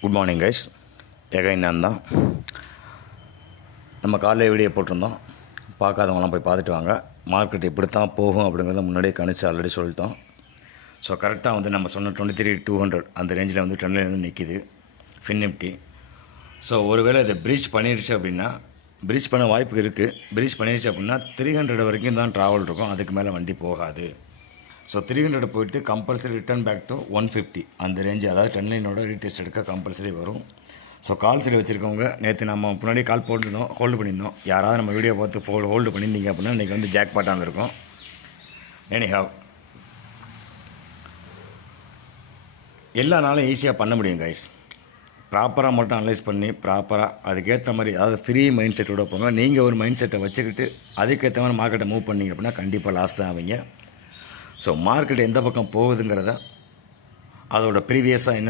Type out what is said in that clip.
Good morning guys. நான் தான் நம்ம காலையில் வீடியோ போட்டிருந்தோம். பார்க்காதவங்களாம் போய் பார்த்துட்டு வாங்க. மார்க்கெட் இப்படி தான் போகும் அப்படிங்கிறத முன்னாடியே கணிச்சு ஆல்ரெடி சொல்லிட்டோம். ஸோ கரெக்டாக வந்து நம்ம சொன்ன 23,200 அந்த ரேஞ்சில் வந்து ட்ரெண்ட்லைன் வந்து நிற்கிது ஃபின் நிஃப்டி. ஸோ ஒருவேளை இதை ப்ரீச் பண்ணிடுச்சு அப்படின்னா, ப்ரீச் பண்ண வாய்ப்பு இருக்குது. ப்ரீச் பண்ணிடுச்சு அப்படின்னா 300 வரைக்கும் தான் ட்ராவல் இருக்கும், அதுக்கு மேலே வண்டி போகாது. ஸோ 300 போயிட்டு கம்பல்சரி ரிட்டர்ன் பேக் டு 150 அந்த ரேஞ்சு, அதாவது ட்ரெண்ட்லைனோட ரீடெஸ்ட் எடுக்க கம்பல்சரி வரும். ஸோ கால் சரி வச்சுருக்கவங்க, நேற்று நம்ம முன்னாடி கால் போட்டுருந்தோம், ஹோல்டு பண்ணியிருந்தோம். யாராவது நம்ம வீடியோ பார்த்து ஹோல்டு பண்ணியிருந்தீங்க அப்படின்னா இன்றைக்கி வந்து ஜாக் பாட்டாக இருக்கும். எனிஹவ், எல்லா நாளும் ஈஸியாக பண்ண முடியும் கைஸ். ப்ராப்பராக மட்டும் அனலைஸ் பண்ணி ப்ராப்பராக அதுக்கேற்ற மாதிரி, அதாவது ஃப்ரீ மைண்ட் செட்டோட போங்க. நீங்கள் ஒரு மைண்ட் செட்டை வச்சுக்கிட்டு அதுக்கேற்ற மாதிரி மார்க்கெட்டை மூவ் பண்ணிங்க அப்படின்னா கண்டிப்பாக லாஸ் தான் ஆவீங்க. ஸோ மார்க்கெட் எந்த பக்கம் போகுதுங்கிறத, அதோட ப்ரீவியஸாக என்ன